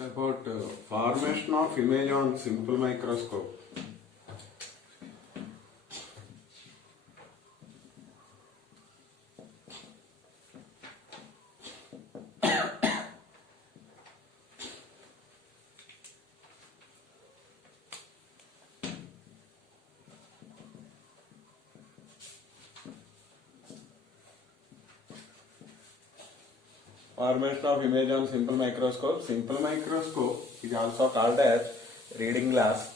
About formation of image on simple microscope. Formation of image on simple microscope. Simple microscope is also called as reading glass.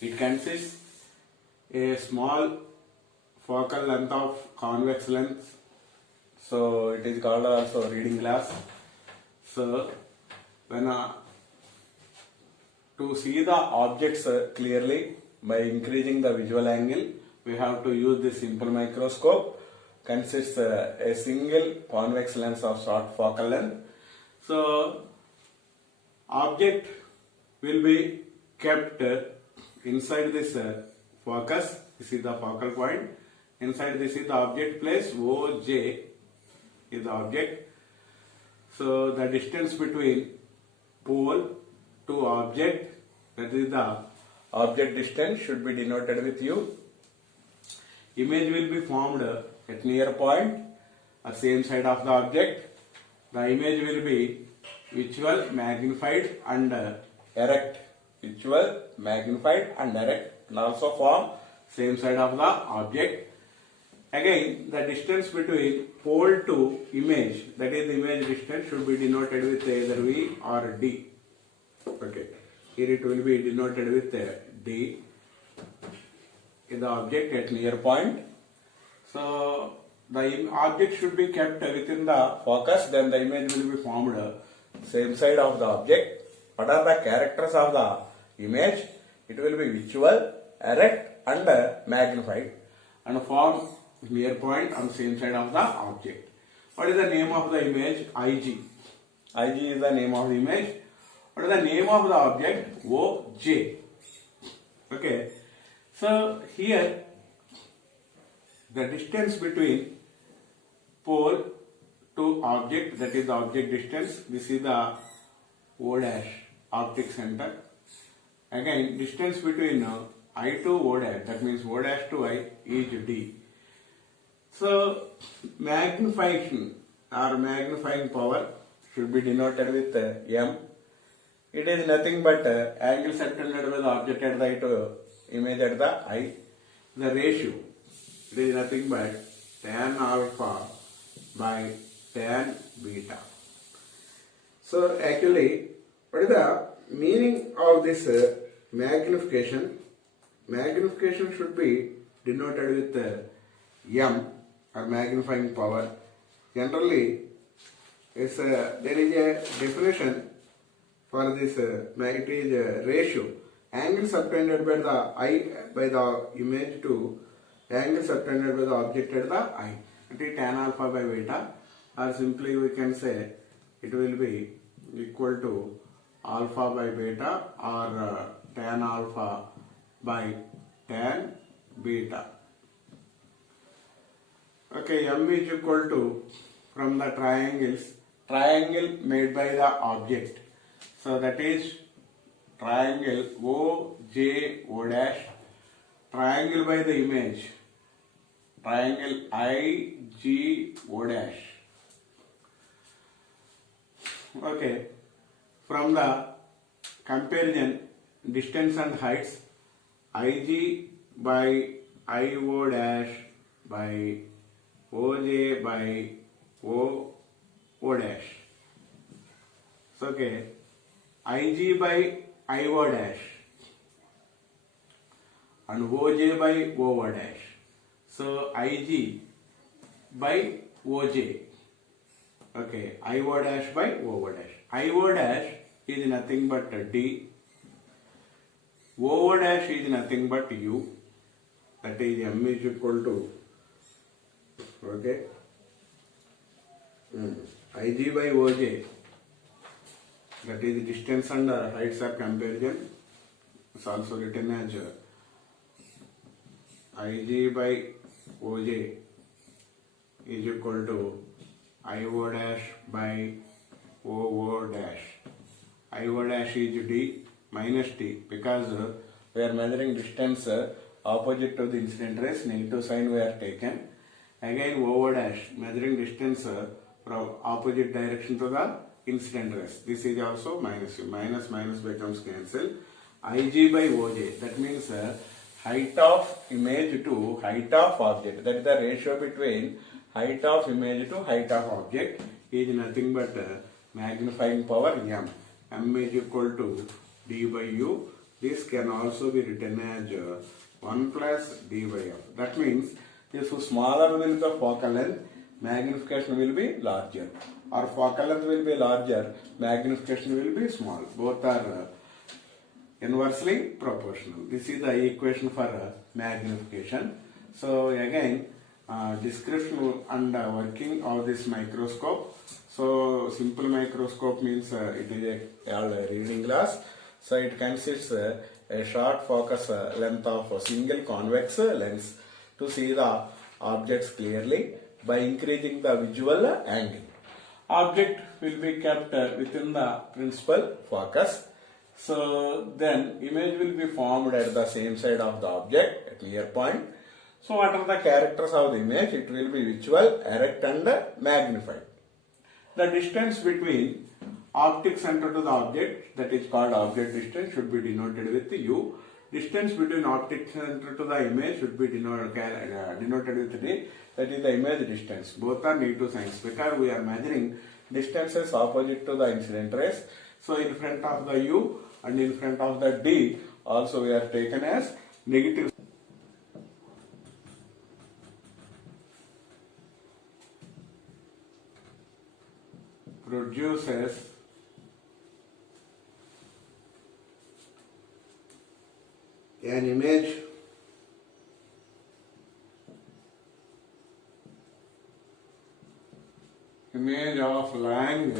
It consists a small focal length of convex length. So it is called also reading glass. So when to see the objects clearly by increasing the visual angle, we have to use the simple microscope. Consists a single convex lens of short focal length. So object will be kept inside this focus. This is the focal point. Inside this is the object place. OJ is the object. So the distance between pole to object, that is the object distance, should be denoted with U. Image will be formed at near point or same side of the object. The image will be visual, magnified and erect. Visual, magnified and erect, and also form same side of the object. Again, the distance between pole to image, that is the image distance, should be denoted with either V or D. Okay, here it will be denoted with D in the object at near point. So the object should be kept within the focus, then the image will be formed same side of the object. What are the characters of the image? It will be visual, erect and magnified and form near point on same side of the object. What is the name of the image? IG. IG is the name of the image. What is the name of the object? OJ. Okay. So here the distance between pole to object, that is the object distance, this is the O dash, optic center. Again, distance between I to O dash, that means O dash to I, is D. So magnification or magnifying power should be denoted with M. It is nothing but angle subtended by the object at the eye to image at the eye. The ratio, it is nothing but tan alpha by tan beta. So actually, what is the meaning of this magnification? Magnification should be denoted with M or magnifying power. Generally, there is a definition for this. It is ratio. Angle subtended by the eye by the image to angle subtended by the object at the eye. It is tan alpha by beta, or simply we can say it will be equal to alpha by beta or tan alpha by tan beta. Okay, M is equal to, from the triangle made by the object. So that is triangle OJ O dash, triangle by the image, triangle IG O dash. Okay, from the comparison distance and heights, IG by IO dash by OJ by O dash. So okay, IG by IO dash and OJ by O dash. So IG by OJ. Okay, IO dash by O dash. IO dash is nothing but D. O dash is nothing but U. That is M is equal to, okay, IG by OJ. That is the distance and heights of comparison. It's also written as IG by OJ is equal to IO dash by OO dash. I0 dash is d minus t, because we are measuring distance opposite to the incident rays, negative sign we are taken. Again O dash, measuring distance from opposite direction to the incident rays. This is also minus u. Minus minus becomes cancel. Ig by Oj, that means height of image to height of object. That is the ratio between height of image to height of object is nothing but magnifying power m. M is equal to d by u. This can also be written as 1 plus d by f. That means if smaller will be the focal length, magnification will be larger. Or focal length will be larger, magnification will be small. Both are inversely proportional. This is the equation for magnification. So again, description and working of this microscope. So simple microscope means it is a reading glass. So it consists a short focus length of a single convex lens to see the objects clearly by increasing the visual angle. Object will be kept within the principal focus. So then image will be formed at the same side of the object at near point. So what are the characters of the image? It will be visual, erect and magnified. The distance between optic center to the object, that is called object distance, should be denoted with u. Distance between optic center to the image should be denoted with d, that is the image distance. Both are negative signs because we are measuring distances opposite to the incident rays. So in front of the u and in front of the d also we are taken as negative. Produces an image of Lang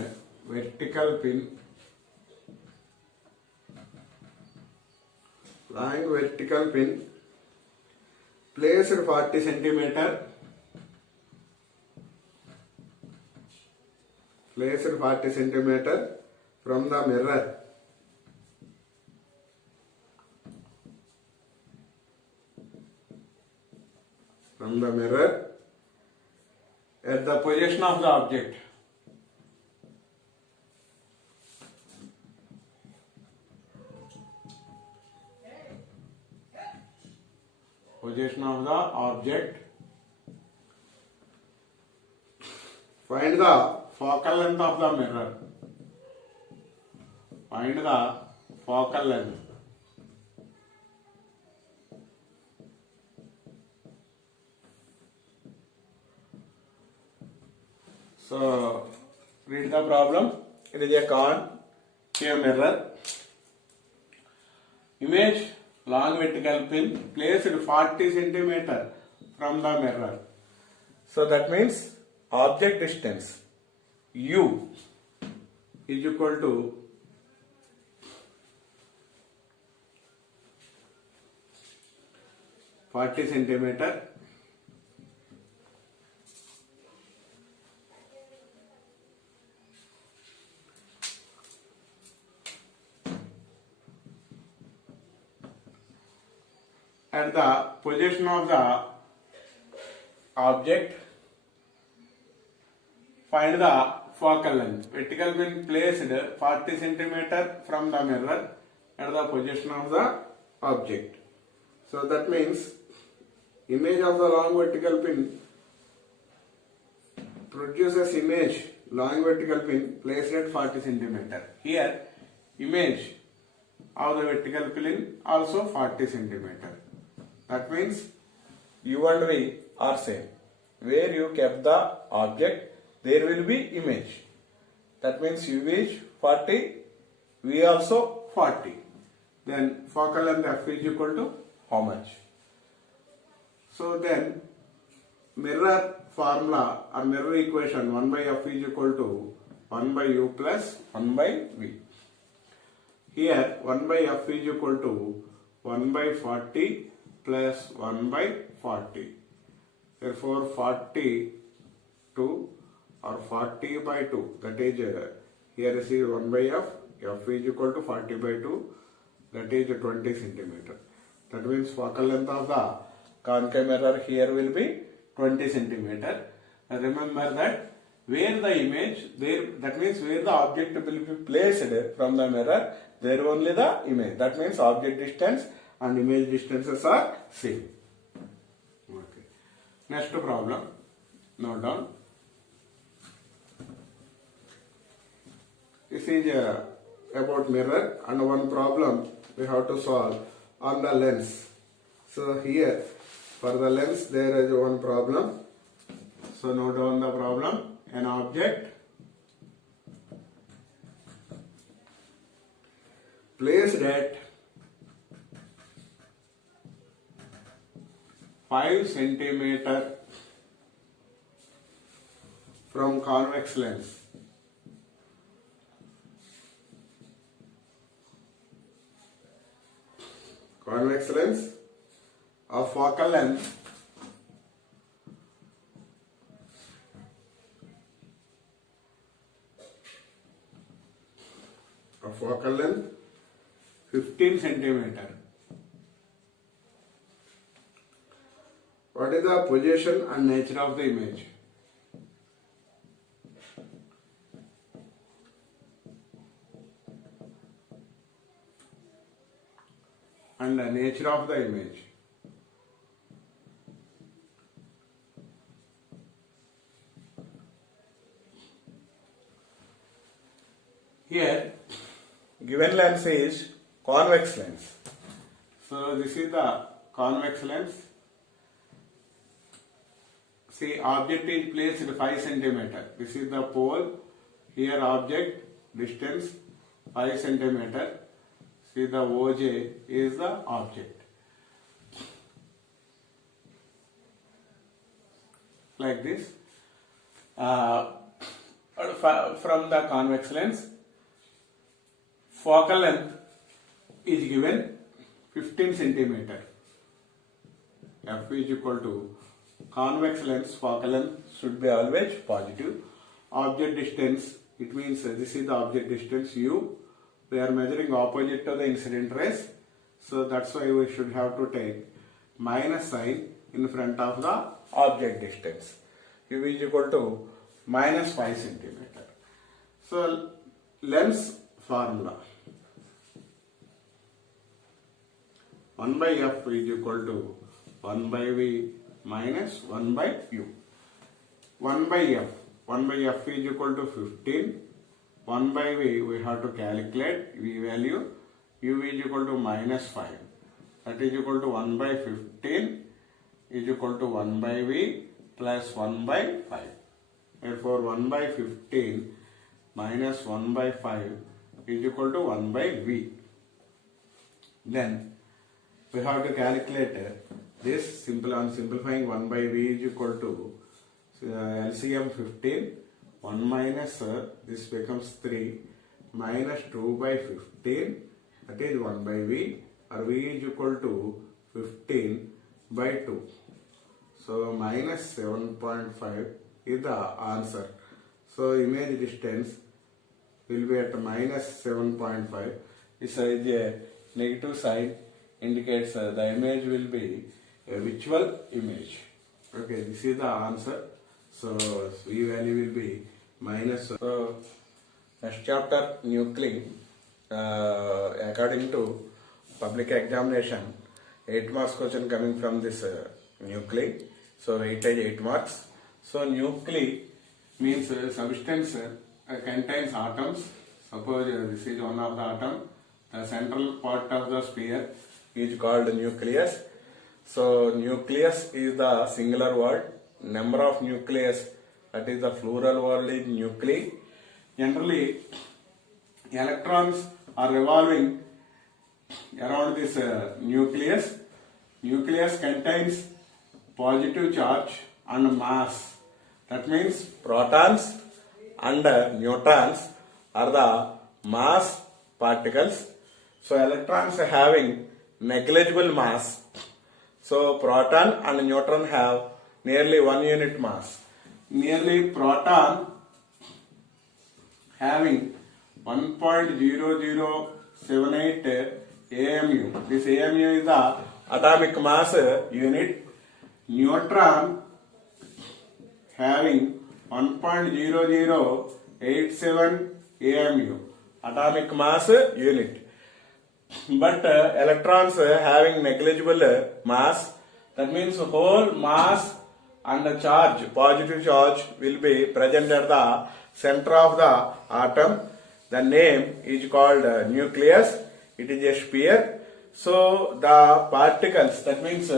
vertical pin, placed 40 centimeter, from the mirror. At the position of the object. Position of the object. Find the focal length of the mirror. Find the focal length. So, read the problem. It is a concave mirror. Image long vertical pin placed 40 centimeter from the mirror. So that means object distance u is equal to (40 centimeter) at the position of the object. Find the focal length. Vertical pin placed 40 centimeter from the mirror at the position of the object. So that means image of the long vertical pin produces image long vertical pin placed at 40 centimeter. Here image of the vertical pin also 40 centimeter. That means u and v are same. Where you kept the object, there will be image. That means u is 40, v also 40. Then focal length f is equal to how much? So then mirror formula or mirror equation 1 by f is equal to 1 by u plus 1 by v. Here 1 by f is equal to 1 by 40 plus 1 by 40. Therefore 42 or 40 by 2, that is here is 1 by f, F is equal to 40 by 2, that is 20 centimeter. That means focal length of the concave mirror here will be 20 centimeter. And remember that where the image, there, that means where the object will be placed from the mirror, there only the image. That means object distance and image distances are same. Okay. Next problem, note down. This is about mirror, and one problem we have to solve on the lens. So here for the lens there is one problem. So note down the problem. An object placed at 5 centimeter from convex lens of focal length of focal length 15 centimeter. What is the position and nature of the image? And the nature of the image. Here, given lens is convex lens. So this is the convex lens. See, object is placed 5 centimeter. This is the pole. Here object distance 5 centimeter. See, the OJ is the object. Like this. From the convex lens, focal length is given 15 centimeter. F is equal to convex lens focal length should be always positive. Object distance, it means this is the object distance U. We are measuring opposite to the incident rays. So that's why we should have to take minus sign in front of the object distance. U is equal to minus 5 centimeter. So lens formula. 1 by F is equal to 1 by V minus 1 by U. 1 by F is equal to 15. 1 by V we have to calculate V value. U is equal to minus 5. That is equal to 1 by 15 is equal to 1 by V plus 1 by 5. Therefore 1 by 15 minus 1 by 5 is equal to 1 by V. Then we have to calculate this. On simplifying, 1 by V is equal to LCM 15. 1 minus this becomes 3 minus 2 by 15, that is 1 by V, or V is equal to 15 by 2. So minus 7.5 is the answer. So image distance will be at minus 7.5. This is a negative sign, indicates the image will be a visual image. Okay, this is the answer. So V value will be minus. So next chapter, nuclei. According to public examination, 8 marks question coming from this nuclei. So weightage 8 marks. So nuclei means substance contains atoms. Suppose this is one of the atom. The central part of the sphere is called nucleus. So nucleus is the singular word. Number of nucleus, that is the plural word, is nuclei. Generally, electrons are revolving around this nucleus. Nucleus contains positive charge and mass. That means protons and neutrons are the mass particles. So electrons are having negligible mass. So proton and neutron have nearly 1 unit mass. Nearly proton having 1.0078 AMU. This AMU is the atomic mass unit. Neutron having 1.0087 AMU, atomic mass unit. But electrons having negligible mass, that means whole mass and the charge, positive charge, will be present at the center of the atom. The name is called nucleus. It is a sphere. So the particles, that means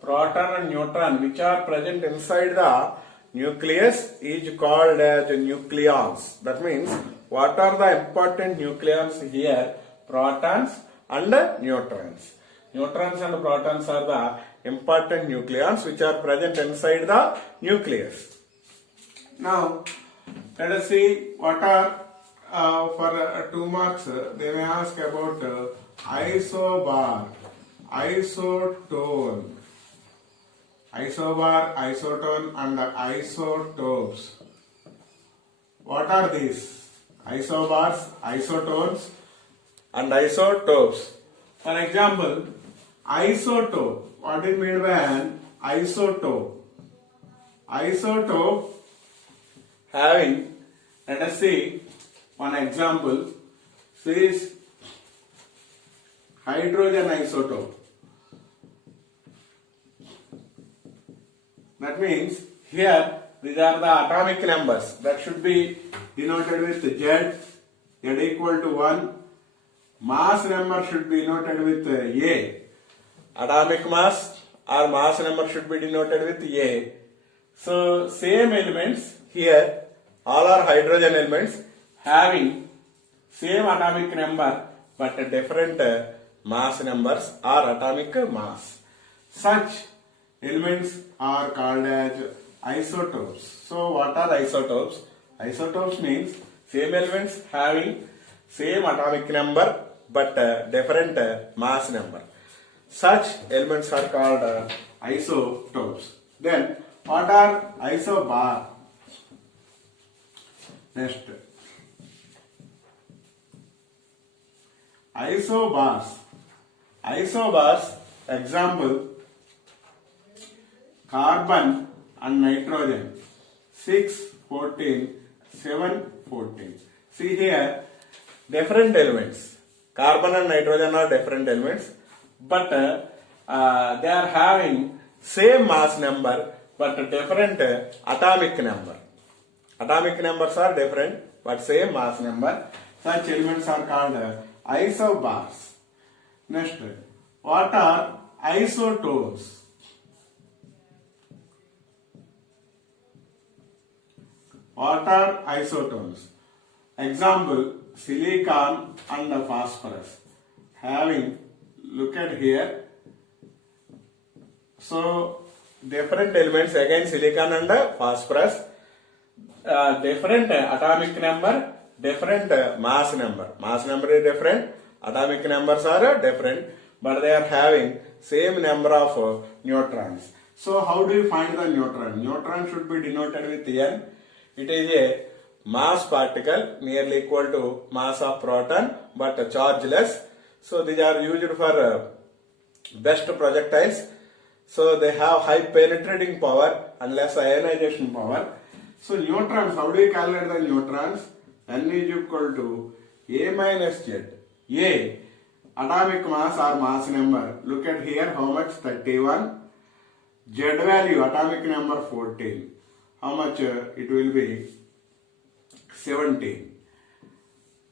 proton and neutron, which are present inside the nucleus, is called as nucleons. That means what are the important nucleons here? Protons and neutrons. Neutrons and protons are the important nucleons which are present inside the nucleus. Now, let us see what are for 2 marks. They may ask about isobar, isotone, isobar, isotone, and isotopes. What are these? Isobars, isotones, and isotopes. For example, isotope. What is meant by an isotope? Isotope having, let us see one example. This hydrogen isotope. That means here these are the atomic numbers that should be denoted with Z, Z equal to 1. Mass number should be denoted with A. Atomic mass or mass number should be denoted with A. So same elements here, all are hydrogen elements having same atomic number but different mass numbers or atomic mass. Such elements are called as isotopes. So what are isotopes? Isotopes means same elements having same atomic number but different mass number. Such elements are called isotopes. Then what are isobar? Next, isobars. Isobars, example, carbon and nitrogen, 6, 14, 7, 14. See here, different elements. Carbon and nitrogen are different elements, but they are having same mass number but different atomic number. Atomic numbers are different but same mass number. Such elements are called isobars. Next, what are isotones? What are isotones? Example, silicon and phosphorus. Having, look at here. So, different elements, again silicon and phosphorus. Different atomic number, different mass number. Mass number is different, atomic numbers are different, but they are having same number of neutrons. So how do you find the neutron? Neutron should be denoted with N. It is a mass particle nearly equal to mass of proton but chargeless. So these are used for best projectiles. So they have high penetrating power and less ionization power. So neutrons, how do you calculate the neutrons? N is equal to A minus Z. A, atomic mass or mass number. Look at here, how much? 31. Z value, atomic number 14. How much it will be? 17.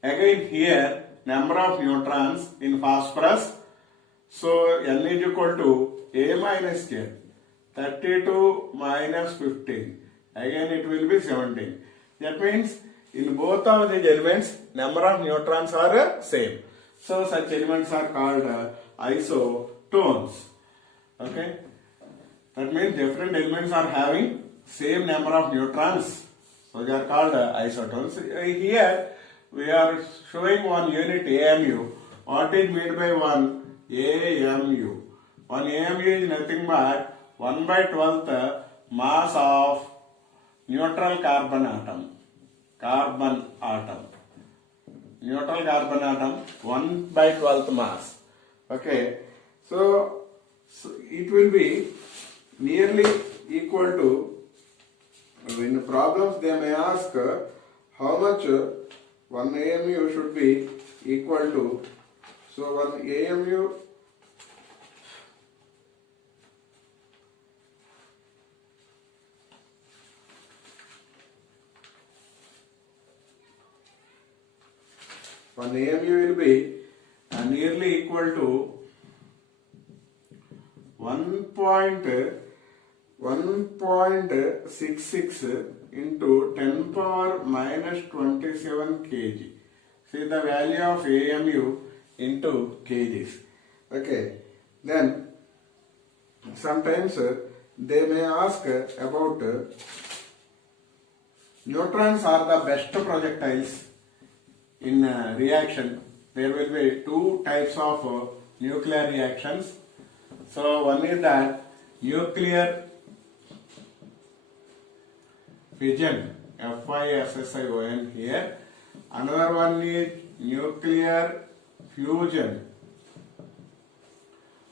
Again here, number of neutrons in phosphorus. So N is equal to A minus Z. 32 minus 15. Again it will be 17. That means in both of these elements, number of neutrons are same. So such elements are called isotones. Okay. That means different elements are having same number of neutrons. So they are called isotones. Here we are showing one unit AMU. What is made by one AMU? One AMU is nothing but 1/12th mass of neutral carbon atom. Carbon atom. neutral carbon atom 1/12th mass. Okay, so it will be nearly equal to, in problems they may ask how much 1 AMU should be equal to. So 1 AMU will be nearly equal to 1.66 into 10 power minus 27 kg. See the value of AMU into kgs. Okay, then sometimes they may ask about neutrons are the best projectiles in reaction. There will be two types of nuclear reactions. So one is that nuclear fission, FISSION here. Another one is nuclear fusion.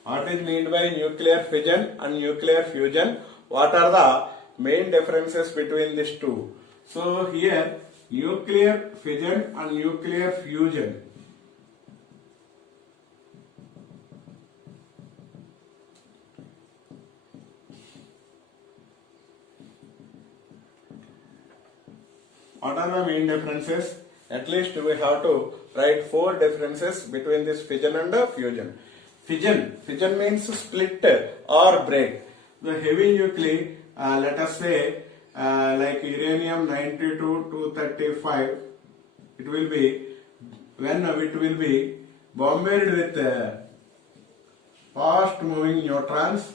What is meant by nuclear fission and nuclear fusion? What are the main differences between these two? So here nuclear fission and nuclear fusion. What are the main differences? At least we have to write 4 differences between this fission and fusion. Fission means split or break. The heavy nuclei, let us say like uranium 92-235, it will be, when it will be bombarded with fast moving neutrons,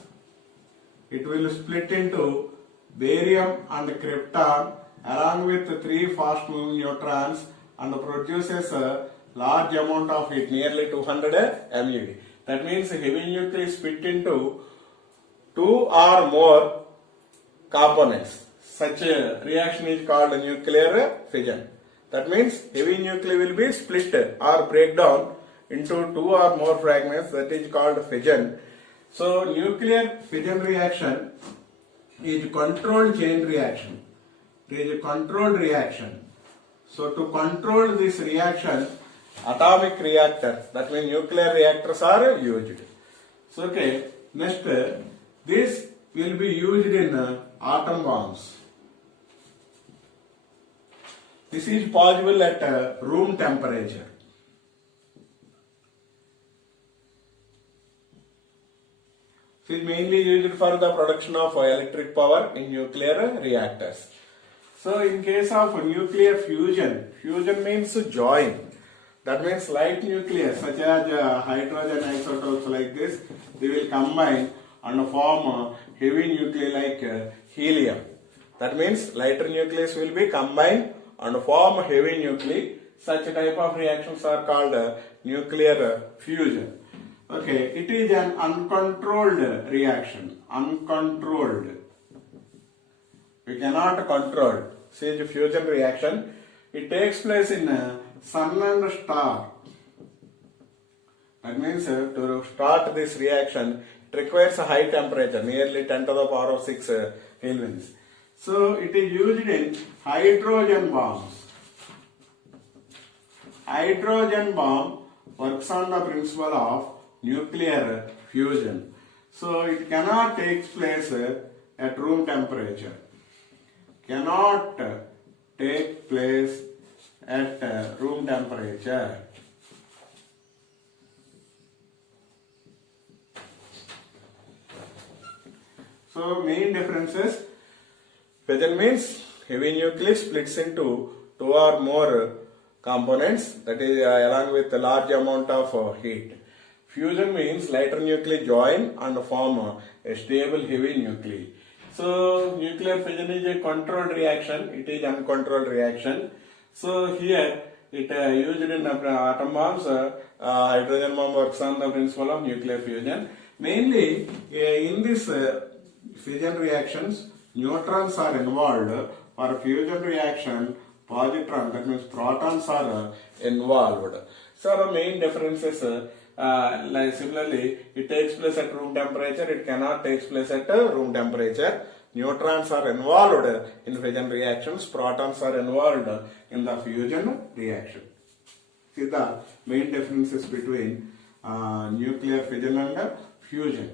it will split into barium and krypton along with 3 fast moving neutrons and produces a large amount of heat, nearly 200 MeV. That means heavy nuclei split into 2 or more components. Such a reaction is called nuclear fission. That means heavy nuclei will be split or break down into 2 or more fragments. That is called fission. So nuclear fission reaction is controlled chain reaction. It is a controlled reaction. So to control this reaction, atomic reactors, that means nuclear reactors are used. So okay, next this will be used in atom bombs. This is possible at room temperature. It is mainly used for the production of electric power in nuclear reactors. So in case of nuclear fusion, fusion means join. That means light nucleus such as hydrogen isotopes like this, they will combine and form heavy nuclei like helium. That means lighter nucleus will be combined and form heavy nuclei. Such type of reactions are called nuclear fusion. Okay, it is an uncontrolled reaction. Uncontrolled. We cannot control. See the fusion reaction. It takes place in sun and star. That means to start this reaction, it requires a high temperature, nearly 10 to the power of 6 kelvins. So it is used in hydrogen bombs. Hydrogen bomb works on the principle of nuclear fusion. So it cannot take place at room temperature. Cannot take place at room temperature. So main differences. Fission means heavy nucleus splits into 2 or more components, that is along with a large amount of heat. Fusion means lighter nuclei join and form a stable heavy nuclei. So nuclear fission is a controlled reaction, it is uncontrolled reaction. So here it used in atom bombs, hydrogen bomb works on the principle of nuclear fusion. Mainly in this fission reactions, neutrons are involved. For fusion reaction, positron, that means protons are involved. So the main differences, like similarly, it takes place at room temperature, it cannot take place at room temperature. Neutrons are involved in fission reactions, protons are involved in the fusion reaction. See the main differences between nuclear fission and fusion.